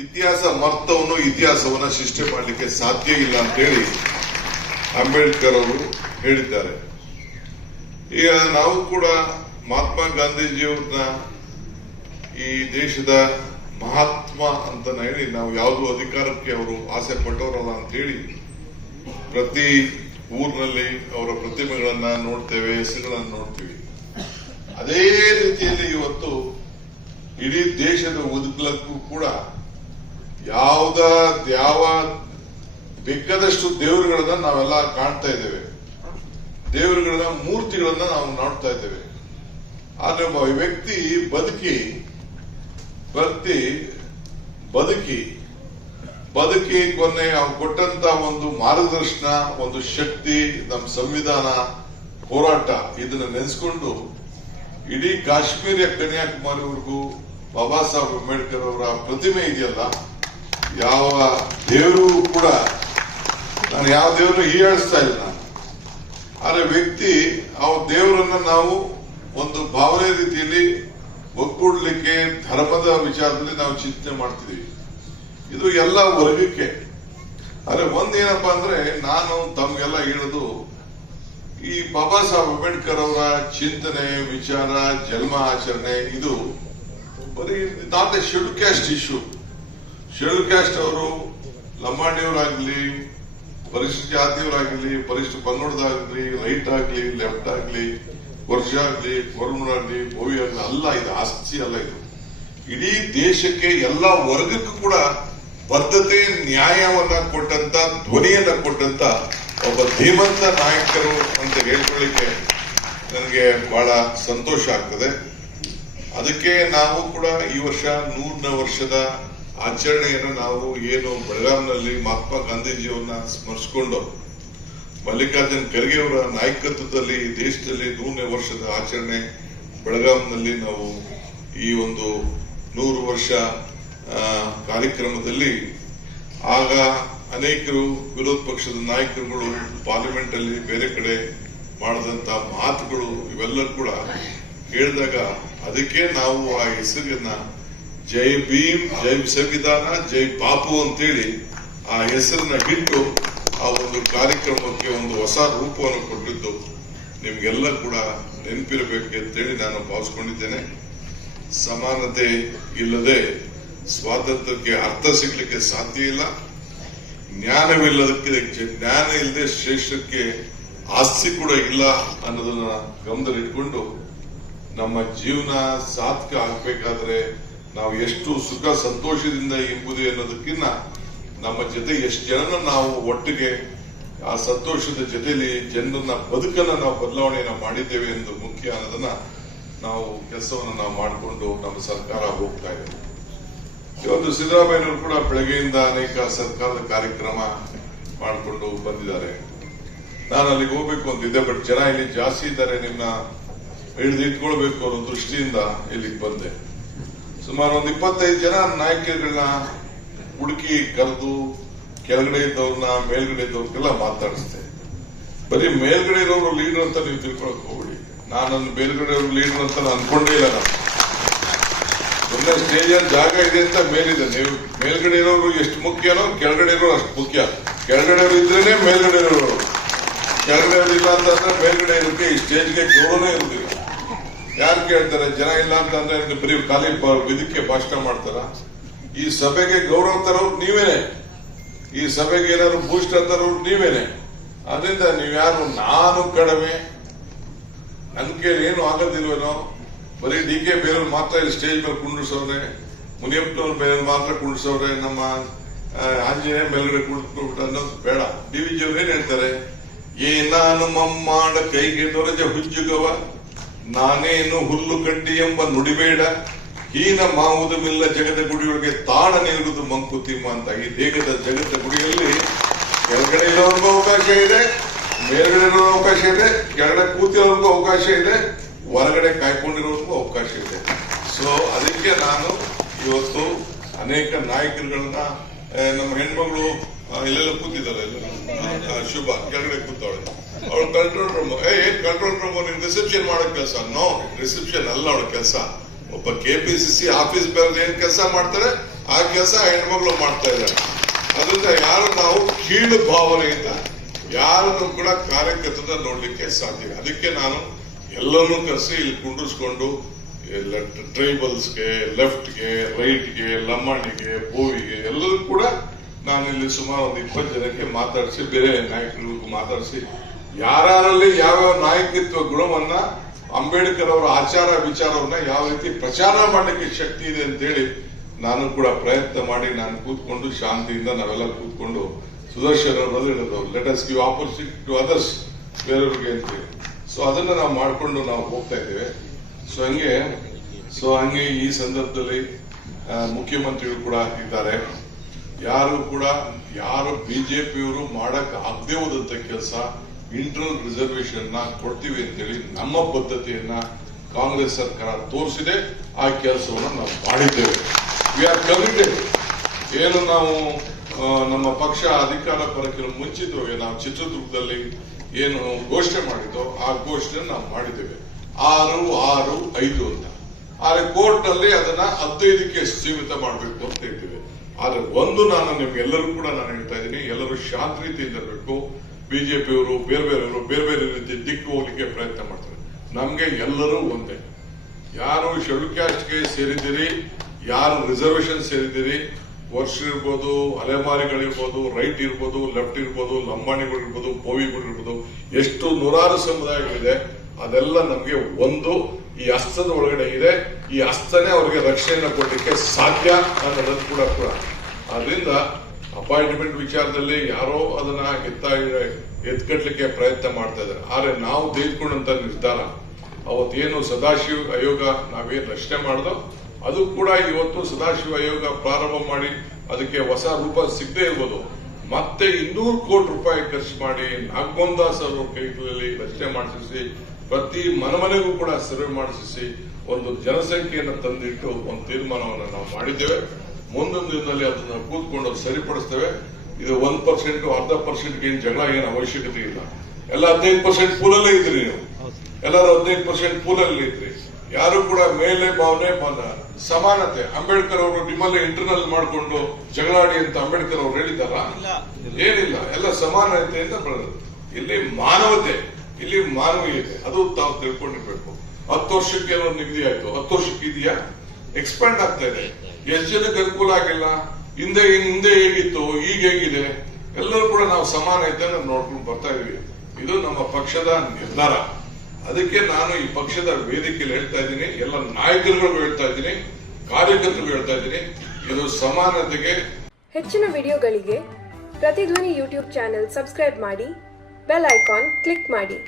ಇತಿಹಾಸ ಮರ್ತವನು ಇತಿಹಾಸವನ್ನ ಸೃಷ್ಟಿ ಮಾಡಲಿಕ್ಕೆ ಸಾಧ್ಯ ಇಲ್ಲ ಅಂತ ಹೇಳಿ ಅಂಬೇಡ್ಕರ್ ಅವರು ಹೇಳಿದ್ದಾರೆ. ಈಗ ನಾವು ಕೂಡ ಮಹಾತ್ಮ ಗಾಂಧೀಜಿಯವ್ರನ್ನ ಈ ದೇಶದ ಮಹಾತ್ಮ ಅಂತ ಹೇಳಿ ನಾವು ಯಾವುದೋ ಅಧಿಕಾರಕ್ಕೆ ಅವರು ಆಸೆ ಪಟ್ಟವರಲ್ಲ ಅಂತ ಹೇಳಿ ಪ್ರತಿ ಊರಿನಲ್ಲಿ ಅವರ ಪ್ರತಿಮೆಗಳನ್ನ ನೋಡ್ತೇವೆ, ಹೆಸರುಗಳನ್ನ ನೋಡ್ತೀವಿ. ಅದೇ ರೀತಿಯಲ್ಲಿ ಇವತ್ತು ಇಡೀ ದೇಶದ ಉದ್ಗಲಕ್ಕೂ ಕೂಡ ಯಾವ ಬೇಕಾದಷ್ಟು ದೇವರುಗಳನ್ನ ನಾವೆಲ್ಲ ಕಾಣ್ತಾ ಇದ್ದೇವೆ, ದೇವರುಗಳನ್ನ ಮೂರ್ತಿಗಳನ್ನ ನಾವು ನೋಡ್ತಾ ಇದ್ದೇವೆ. ಆದ್ರೆ ಒಬ್ಬ ವ್ಯಕ್ತಿ ಬದುಕಿ ಕೊನೆ ಅವ್ನು ಕೊಟ್ಟಂತ ಒಂದು ಮಾರ್ಗದರ್ಶನ, ಒಂದು ಶಕ್ತಿ, ನಮ್ಮ ಸಂವಿಧಾನ ಹೋರಾಟ, ಇದನ್ನ ನೆನೆಸ್ಕೊಂಡು ಇಡೀ ಕಾಶ್ಮೀರ ಕನ್ಯಾಕುಮಾರಿವರೆಗೂ ಬಾಬಾ ಸಾಹೇಬ್ ಅಂಬೇಡ್ಕರ್ ಅವರ ಪ್ರತಿಮೆ ಇದೆಯಲ್ಲ, ಯಾವ ದೇವರು ಕೂಡ ನಾನು ಯಾವ ದೇವರು ಹೀಯಾಳಿಸ್ತಾ ಇಲ್ಲ ನಾನು. ಆದ್ರೆ ವ್ಯಕ್ತಿ ಆ ದೇವರನ್ನ ನಾವು ಒಂದು ಭಾವನೆ ರೀತಿಯಲ್ಲಿ ಒಗ್ಗೂಡ್ಲಿಕ್ಕೆ ಧರ್ಮದ ವಿಚಾರದಲ್ಲಿ ನಾವು ಚಿಂತನೆ ಮಾಡ್ತಿದೀವಿ. ಇದು ಎಲ್ಲ ವರ್ಗಕ್ಕೆ. ಆದ್ರೆ ಒಂದೇನಪ್ಪಾ ಅಂದ್ರೆ ನಾನು ತಮ್ಗೆಲ್ಲ ಹೇಳೋದು, ಈ ಬಾಬಾ ಸಾಹೇಬ್ ಅಂಬೇಡ್ಕರ್ ಅವರ ಚಿಂತನೆ, ವಿಚಾರ, ಜನ್ಮ ಆಚರಣೆ ಇದು ಬರೀ not A schedule caste issue. Schedule caste ಅವರು ಲಂಬಾಣಿಯವರಾಗ್ಲಿ, ಪರಿಶಿಷ್ಟ ಜಾತಿಯವರಾಗ್ಲಿ, ಪರಿಶಿಷ್ಟ ಪಂಗಡದಾಗ್ಲಿ, ರೈಟ್ ಆಗ್ಲಿ, ಲೆಫ್ಟ್ ಆಗ್ಲಿ, ವರ್ಷ ಆಗ್ಲಿ, ಕೊರಮರಾಗ್ಲಿ, ಬೋವಿ ಆಗ್ಲಿ ಅಲ್ಲ. ಇದು ಆಸ್ತಿ ಅಲ್ಲ. ಇದು ಇಡೀ ದೇಶಕ್ಕೆ ಎಲ್ಲ ವರ್ಗಕ್ಕೂ ಕೂಡ ಬದ್ಧತೆ, ನ್ಯಾಯವನ್ನ ಕೊಟ್ಟಂತ, ಧ್ವನಿಯನ್ನ ಕೊಟ್ಟಂತ ಒಬ್ಬ ಧೀಮಂತ ನಾಯಕರು ಅಂತ ಹೇಳ್ಕೊಳ್ಳಿಕ್ಕೆ ನನಗೆ ಬಹಳ ಸಂತೋಷ ಆಗ್ತದೆ. ಅದಕ್ಕೆ ನಾವು ಕೂಡ ಈ ವರ್ಷ 100ನೇ ವರ್ಷದ ಆಚರಣೆಯನ್ನು ನಾವು ಏನು ಬೆಳಗಾಂನಲ್ಲಿ ಮಹಾತ್ಮ ಗಾಂಧೀಜಿಯವರನ್ನ ಸ್ಮರಿಸಿಕೊಂಡು ಮಲ್ಲಿಕಾರ್ಜುನ್ ಖರ್ಗೆ ಅವರ ನಾಯಕತ್ವದಲ್ಲಿ ದೇಶದಲ್ಲಿ 100ನೇ ವರ್ಷದ ಆಚರಣೆ ಬೆಳಗಾಂನಲ್ಲಿ ನಾವು ಈ ಒಂದು 100 ವರ್ಷ ಕಾರ್ಯಕ್ರಮದಲ್ಲಿ ಆಗ ಅನೇಕರು ವಿರೋಧ ಪಕ್ಷದ ನಾಯಕರುಗಳು ಪಾರ್ಲಿಮೆಂಟ್ ಅಲ್ಲಿ ಬೇರೆ ಕಡೆ ಮಾಡಿದಂತ ಮಾತುಗಳು ಇವೆಲ್ಲ ಕೂಡ ಕೇಳಿದಾಗ ಅದಕ್ಕೆ ನಾವು ಆ ಹೆಸರನ್ನ ಜೈ ಭೀಮ್, ಜೈ ಸಂವಿಧಾನ, ಜೈ ಬಾಪು ಅಂತೇಳಿ ಆ ಹೆಸರನ್ನ ಇಟ್ಟು ಆ ಒಂದು ಕಾರ್ಯಕ್ರಮಕ್ಕೆ ಒಂದು ಹೊಸ ರೂಪವನ್ನು ಕೊಟ್ಟಿದ್ದು ನಿಮ್ಗೆಲ್ಲ ಕೂಡ ನೆನಪಿರಬೇಕು ಅಂತೇಳಿ ನಾನು ಭಾವಿಸ್ಕೊಂಡಿದ್ದೇನೆ. ಸಮಾನತೆ ಇಲ್ಲದೆ ಸ್ವಾತಂತ್ರ್ಯಕ್ಕೆ ಅರ್ಥ ಸಿಗ್ಲಿಕ್ಕೆ ಸಾಧ್ಯ ಇಲ್ಲ. ಜ್ಞಾನವಿಲ್ಲದಕ್ಕೆ, ಜ್ಞಾನ ಇಲ್ಲದೆ ಶ್ರೇಷ್ಠಕ್ಕೆ ಆಸ್ತಿ ಕೂಡ ಇಲ್ಲ ಅನ್ನೋದನ್ನ ಗಮನದಲ್ಲಿಟ್ಕೊಂಡು ನಮ್ಮ ಜೀವನ ಸಾರ್ಥಕ ಆಗ್ಬೇಕಾದ್ರೆ ನಾವು ಎಷ್ಟು ಸುಖ ಸಂತೋಷದಿಂದ ಎಂಬುದು ಅನ್ನೋದಕ್ಕಿಂತ ನಮ್ಮ ಜೊತೆ ಎಷ್ಟು ಜನನ ನಾವು ಒಟ್ಟಿಗೆ ಆ ಸಂತೋಷದ ಜೊತೆಯಲ್ಲಿ ಜನರನ್ನ ಬದುಕನ್ನ ನಾವು ಬದಲಾವಣೆಯನ್ನ ಮಾಡಿದ್ದೇವೆ ಎಂದು ಮುಖ್ಯ ಅನ್ನೋದನ್ನ ನಾವು ಕೆಲಸವನ್ನು ನಾವು ಮಾಡಿಕೊಂಡು ನಮ್ಮ ಸರ್ಕಾರ ಹೋಗ್ತಾ ಇದೆ. ಇವತ್ತು ಸಿದ್ದರಾಮಯ್ಯನವರು ಕೂಡ ಬೆಳಗ್ಗೆಯಿಂದ ಅನೇಕ ಸರ್ಕಾರದ ಕಾರ್ಯಕ್ರಮ ಮಾಡಿಕೊಂಡು ಬಂದಿದ್ದಾರೆ. ನಾನು ಅಲ್ಲಿಗೆ ಹೋಗ್ಬೇಕು ಅಂತಿದ್ದೆ, ಬಟ್ ಜನ ಇಲ್ಲಿ ಜಾಸ್ತಿ ಇದ್ದಾರೆ, ನಿಮ್ನ ಹಿಡಿದಿಟ್ಕೊಳ್ಬೇಕು ಅನ್ನೋ ದೃಷ್ಟಿಯಿಂದ ಇಲ್ಲಿಗೆ ಬಂದೆ. ಸುಮಾರು ಒಂದು 25 ಜನ ನಾಯಕರುಗಳನ್ನ ಹುಡುಕಿ ಕರೆದು ಕೆಳಗಡೆ ಇದ್ದವ್ರನ್ನ ಮೇಲ್ಗಡೆ ಇದ್ದವ್ರಿಗೆಲ್ಲ ಮಾತಾಡಿಸ್ದೆ. ಬರೀ ಮೇಲ್ಗಡೆ ಇರೋರು ಲೀಡರ್ ಅಂತ ನೀವು ತಿಳ್ಕೊಳಕ್ ಹೋಗ್ಬಿಡಿ. ನಾನು ಮೇಲ್ಗಡೆ ಲೀಡರ್ ಅಂತ ಅನ್ಕೊಂಡೇ ಇಲ್ಲ. ನಾನು ಒಳ್ಳೆ ಸ್ಟೇಜಲ್ಲಿ ಜಾಗ ಇದೆ ಅಂತ ಮೇಲಿದೆ. ನೀವು ಮೇಲ್ಗಡೆ ಇರೋರು ಎಷ್ಟು ಮುಖ್ಯನೋ ಕೆಳಗಡೆ ಇರೋರು ಅಷ್ಟು ಮುಖ್ಯ. ಕೆಳಗಡೆ ಇದ್ರೇನೆ ಮೇಲ್ಗಡೆ ಇರೋರು, ಕೆಳಗಡೆ ಇಲ್ಲ ಅಂತಂದ್ರೆ ಮೇಲ್ಗಡೆ ಇರುತ್ತೆ. ಈ ಸ್ಟೇಜ್ಗೆ ಗೌರವನೇ ಇರುವುದಿಲ್ಲ. ಯಾರು ಕೇಳ್ತಾರೆ? ಜನ ಇಲ್ಲ ಅಂತಂದ್ರೆ ಬರೀ ಖಾಲಿ ಇದಕ್ಕೆ ಭಾಷಣ ಮಾಡ್ತಾರ? ಈ ಸಭೆಗೆ ಗೌರವ ತರೋರು ನೀವೇನೆ, ಈ ಸಭೆಗೆ ಏನಾದ್ರು ಬೂಸ್ಟರ್ ತರೋರು ನೀವೇನೆ. ಅದರಿಂದ ನೀವ್ಯಾರು ನಾನು ಕಡಿಮೆ, ನನ್ ಕೇಳಿ ಏನು ಆಗೋದಿಲ್ವೇನೋ, ಬರೀ DK ಬೇರೆಯವ್ರು ಮಾತ್ರ ಇಲ್ಲಿ ಸ್ಟೇಜ್ ಮೇಲೆ ಕುಂಡ್ರಿಸವ್ರೆ, ಮುನಿಯಪ್ಪನವ್ರು ಬೇರೆ ಮಾತ್ರ ಕುಂಡ್ರಿಸವ್ರೆ, ನಮ್ಮ ಆಂಜನೇಯ ಮೇಲ್ಗಡೆ ಕುಂಡ್ಬಿಟ್ಟು ಅನ್ನೋದು ಬೇಡ. DVG ಅವ್ರು ಏನ್ ಹೇಳ್ತಾರೆ? ನಾನು ಮಮ್ಮಾಡ ಕೈಗೆ ದೊರಜ ಹುಜ್ಜುಗವ, ನಾನೇನು ಹುಲ್ಲು ಕಡ್ಡಿ ಎಂಬ ನುಡಿಬೇಡ, ಹೀನ ಮಾವುದು ಮಿಲ್ಲ ಜಗದ ಗುಡಿಯೊಳಗೆ ತಾಣ ನಿಲ್ಲುವುದು ಮಂಕುತಿಮ್ಮ ಅಂತ. ಈ ದೇಹದ ಜಗದ ಗುಡಿಯಲ್ಲಿ ಕೆಳಗಡೆ ಇರೋರ್ಗೂ ಅವಕಾಶ ಇದೆ, ಮೇಲ್ಗಡೆ ಇರೋ ಅವಕಾಶ ಇದೆ, ಕೆಳಗಡೆ ಕೂತಿರೋರ್ಗೂ ಅವಕಾಶ ಇದೆ, ಹೊರಗಡೆ ಕಾಯ್ಕೊಂಡಿರೋರ್ಗೂ ಅವಕಾಶ ಇದೆ. ಸೊ ಅದಕ್ಕೆ ನಾನು ಇವತ್ತು ಅನೇಕ ನಾಯಕರುಗಳನ್ನ, ನಮ್ಮ ಹೆಣ್ಮಗಳು ಇಲ್ಲೆಲ್ಲ ಕೂತಿದ್ದಾಳೆ, ಶುಭ ಕೆಳಗಡೆ ಕೂತಾಳೆ, ಅವಳು control room, control room reception ಮಾಡೋ ಕೆಲಸ. ನೋ, ರಿಸೆಪ್ಷನ್ ಅಲ್ಲ ಅವಳ ಕೆಲಸ. ಒಬ್ಬ ಕೆಪಿಸಿಸಿ ಆಫೀಸ್ ಬೇರೆ ಏನ್ ಕೆಲಸ ಮಾಡ್ತಾರೆ ಆ ಕೆಲಸ ಹೆಣ್ಮಕ್ಳು ಮಾಡ್ತಾ ಇದ್ದಾರೆ. ಅದರಿಂದ ಯಾರು ನಾವು ಕೀಳು ಭಾವನೆಯಿಂದ ಯಾರನ್ನು ಕೂಡ ಕಾರ್ಯಕರ್ತನ ನೋಡ್ಲಿಕ್ಕೆ ಸಾಧ್ಯ. ಅದಕ್ಕೆ ನಾನು ಎಲ್ಲರನ್ನೂ ಕರೆಸಿ ಇಲ್ಲಿ ಕುಂಡಿಸ್ಕೊಂಡು ಟ್ರೈಬಲ್ಸ್ಗೆ, ಲೆಫ್ಟ್ಗೆ, ರೈಟ್ಗೆ, ಲಂಬಾಣಿಗೆ, ಬೋವಿಗೆ ಎಲ್ಲರೂ ಕೂಡ ನಾನು ಇಲ್ಲಿ ಸುಮಾರು ಒಂದು 20 ಜನಕ್ಕೆ ಮಾತಾಡಿಸಿ, ಬೇರೆ ನಾಯಕರಿಗೂ ಮಾತಾಡಿಸಿ, ಯಾರಲ್ಲಿ ಯಾವ್ಯಾವ ನಾಯಕತ್ವ ಗುಣವನ್ನ, ಅಂಬೇಡ್ಕರ್ ಅವರ ಆಚಾರ ವಿಚಾರವನ್ನ ಯಾವ ರೀತಿ ಪ್ರಚಾರ ಮಾಡಲಿಕ್ಕೆ ಶಕ್ತಿ ಇದೆ ಅಂತೇಳಿ ನಾನು ಕೂಡ ಪ್ರಯತ್ನ ಮಾಡಿ ನಾನು ಕೂತ್ಕೊಂಡು ಶಾಂತಿಯಿಂದ ನಾವೆಲ್ಲ ಕೂತ್ಕೊಂಡು ಸುದರ್ಶನ್ ಅವರು ಹೇಳೋದು let us give opportunity to others ಬೇರೆಯವ್ರಿಗೆ ಅಂತೇಳಿ. ಸೊ ಅದನ್ನ ನಾವು ಮಾಡ್ಕೊಂಡು ನಾವು ಹೋಗ್ತಾ ಇದ್ದೇವೆ. ಸೊ ಹಂಗೆ ಈ ಸಂದರ್ಭದಲ್ಲಿ ಮುಖ್ಯಮಂತ್ರಿಗಳು ಕೂಡ ಇದ್ದಾರೆ. ಯಾರು ಬಿಜೆಪಿಯವರು ಮಾಡಕ್ ಆಗದೆ ಹೋದಂತ ಕೆಲಸ ಇಂಟರ್ನಲ್ ರಿಸರ್ವೇಶನ್ ಕೊಡ್ತೀವಿ ಅಂತೇಳಿ ನಮ್ಮ ಬದ್ಧತೆಯನ್ನ ಕಾಂಗ್ರೆಸ್ ಸರ್ಕಾರ ತೋರಿಸಿದೆ. ಆ ಕೆಲಸವನ್ನು ನಾವು ಮಾಡಿದ್ದೇವೆ. We are committed. ಏನು ನಾವು ನಮ್ಮ ಪಕ್ಷ ಅಧಿಕಾರ ಬರಕ್ಕೆ ಮುಂಚಿತವಾಗಿ ನಾವು ಚಿತ್ರದುರ್ಗದಲ್ಲಿ ಏನು ಘೋಷಣೆ ಮಾಡಿದ್ದೋ ಆ ಘೋಷಣೆ ನಾವು ಮಾಡಿದ್ದೇವೆ 6-6-5 ಅಂತ. ಆದ್ರೆ ಕೋರ್ಟ್ ನಲ್ಲಿ ಅದನ್ನ 15ಕ್ಕೆ ಸೀಮಿತ ಮಾಡಬೇಕು ಅಂತ ಹೇಳ್ತೀವಿ. ಆದ್ರೆ ಒಂದು ನಾನು ನಿಮ್ಗೆಲ್ಲರೂ ಕೂಡ ನಾನು ಹೇಳ್ತಾ ಇದ್ದೀನಿ, ಎಲ್ಲರೂ ಶಾಂತ ರೀತಿಯಿಂದ ಇರಬೇಕು. ಬಿಜೆಪಿಯವರು ಬೇರೆ ಬೇರೆ ರೀತಿ ದಿಕ್ಕು ಹೋಗ್ಲಿಕ್ಕೆ ಪ್ರಯತ್ನ ಮಾಡ್ತಾರೆ. ನಮ್ಗೆ ಎಲ್ಲರೂ ಒಂದೇ. ಯಾರು ಶೆಡ್ಯೂಲ್ ಕ್ಯಾಸ್ಟ್ಗೆ ಸೇರಿದ್ದೀರಿ, ಯಾರು ರಿಸರ್ವೇಶನ್ ಸೇರಿದ್ದೀರಿ, ವರ್ಷ ಇರ್ಬೋದು, ಅಲೆಮಾರಿಗಳಿರ್ಬೋದು, ರೈಟ್ ಇರ್ಬೋದು, ಲೆಫ್ಟ್ ಇರ್ಬೋದು, ಲಂಬಾಣಿಗಳಿರ್ಬೋದು, ಬೋವಿಗಳಿರ್ಬೋದು, ಎಷ್ಟು ನೂರಾರು ಸಮುದಾಯಗಳಿದೆ, ಅದೆಲ್ಲ ನಮ್ಗೆ ಒಂದು ಈ ಹಸ್ತದ ಒಳಗಡೆ ಇದೆ. ಈ ಹಸ್ತನೇ ಅವರಿಗೆ ರಕ್ಷಣೆಯನ್ನು ಕೊಡಲಿಕ್ಕೆ ಸಾಧ್ಯ ಅನ್ನೋದು ಕೂಡ. ಅದರಿಂದ ಅಪಾಯಿಂಟ್ಮೆಂಟ್ ವಿಚಾರದಲ್ಲಿ ಯಾರೋ ಅದನ್ನ ಎತ್ಕಟ್ಲಿಕ್ಕೆ ಪ್ರಯತ್ನ ಮಾಡ್ತಾ ಇದ್ದಾರೆ. ಆದ್ರೆ ನಾವು ತೆಗೆದುಕೊಂಡಂತ ನಿರ್ಧಾರ ಅವತ್ತೇನು ಸದಾಶಿವ ಆಯೋಗ ನಾವೇನು ರಚನೆ ಮಾಡಿದೋ ಅದು ಕೂಡ ಇವತ್ತು ಸದಾಶಿವ ಆಯೋಗ ಪ್ರಾರಂಭ ಮಾಡಿ ಅದಕ್ಕೆ ಹೊಸ ರೂಪ ಸಿಗದೆ ಇರ್ಬೋದು. ಮತ್ತೆ 200 ಕೋಟಿ ರೂಪಾಯಿ ಖರ್ಚು ಮಾಡಿ ನಾಗಮೋಹನ್ ದಾಸ್ ಅವರ ಕೈಗಳಲ್ಲಿ ರಚನೆ ಮಾಡಿಸಿ ಪ್ರತಿ ಮನೆಗೂ ಕೂಡ ಸರ್ವೆ ಮಾಡಿಸಿ ಒಂದು ಜನಸಂಖ್ಯೆಯನ್ನು ತಂದಿಟ್ಟು ಒಂದು ತೀರ್ಮಾನವನ್ನು ನಾವು ಮಾಡಿದ್ದೇವೆ. ಮುಂದೊಂದು ದಿನದಲ್ಲಿ ಅದನ್ನ ಕೂತ್ಕೊಂಡು ಸರಿಪಡಿಸ್ತೇವೆ. ಇದು 1% 0.5% ಏನ್ ಜಗಳ ಏನು ಅವಶ್ಯಕತೆ ಇಲ್ಲ. ಎಲ್ಲ 15% ಪೂಲಲ್ಲೇ ಇದ್ರಿ ನೀವು, ಎಲ್ಲರೂ 15% ಪೂಲಲ್ಲಿ ಇದ್ರಿ. ಯಾರು ಕೂಡ ಮೇಲೆ ಭಾವನೆ ಸಮಾನತೆ ಅಂಬೇಡ್ಕರ್ ಅವರು ನಿಮ್ಮಲ್ಲಿ ಇಂಟರ್ನಲ್ ಮಾಡಿಕೊಂಡು ಜಗಳಾಡಿ ಅಂತ ಅಂಬೇಡ್ಕರ್ ಅವರು ಹೇಳಿದಾರ? ಏನಿಲ್ಲ. ಎಲ್ಲ ಸಮಾನತೆಯಿಂದ ಬೆಳೆದ್ರು. ಇಲ್ಲಿ ಮಾನವತೆ, ಇಲ್ಲಿ ಮಾನವೀಯತೆ, ಅದು ತಾವು ತಿಳ್ಕೊಂಡಿರ್ಬೇಕು. 10 ವರ್ಷಕ್ಕೆ ಏನೋ ನಿಗದಿ ಆಯ್ತು, 10 ವರ್ಷಕ್ಕೆ ಇದೆಯಾ? ಎಕ್ಸ್ಪ್ಯಾಂಡ್ ಆಗ್ತಾ ಇದೆ. ಎಷ್ಟು ಜನಕ್ಕೆ ಅನುಕೂಲ ಆಗಿಲ್ಲ. ಹಿಂದೆ ಹೇಗಿತ್ತು, ಈಗ ಹೇಗಿದೆ, ಎಲ್ಲರೂ ಕೂಡ ನಾವು ಸಮಾನತೆಯನ್ನು ನೋಡ್ಕೊಂಡು ಬರ್ತಾ ಇದೀವಿ. ಇದು ನಮ್ಮ ಪಕ್ಷದ ನಿರ್ಧಾರ. ಅದಕ್ಕೆ ನಾನು ಈ ಪಕ್ಷದ ವೇದಿಕೆಯಲ್ಲಿ ಹೇಳ್ತಾ ಇದ್ದೀನಿ, ಎಲ್ಲ ನಾಯಕರುಗಳು ಹೇಳ್ತಾ ಇದ್ದೀನಿ, ಕಾರ್ಯಕರ್ತರು ಹೇಳ್ತಾ ಇದ್ದೀನಿ, ಇದು ಸಮಾನತೆಗೆ. ಹೆಚ್ಚಿನ ವಿಡಿಯೋಗಳಿಗೆ ಪ್ರತಿಧ್ವನಿ ಯೂಟ್ಯೂಬ್ ಚಾನೆಲ್ ಸಬ್ಸ್ಕ್ರೈಬ್ ಮಾಡಿ, ಬೆಲ್ ಐಕಾನ್ ಕ್ಲಿಕ್ ಮಾಡಿ.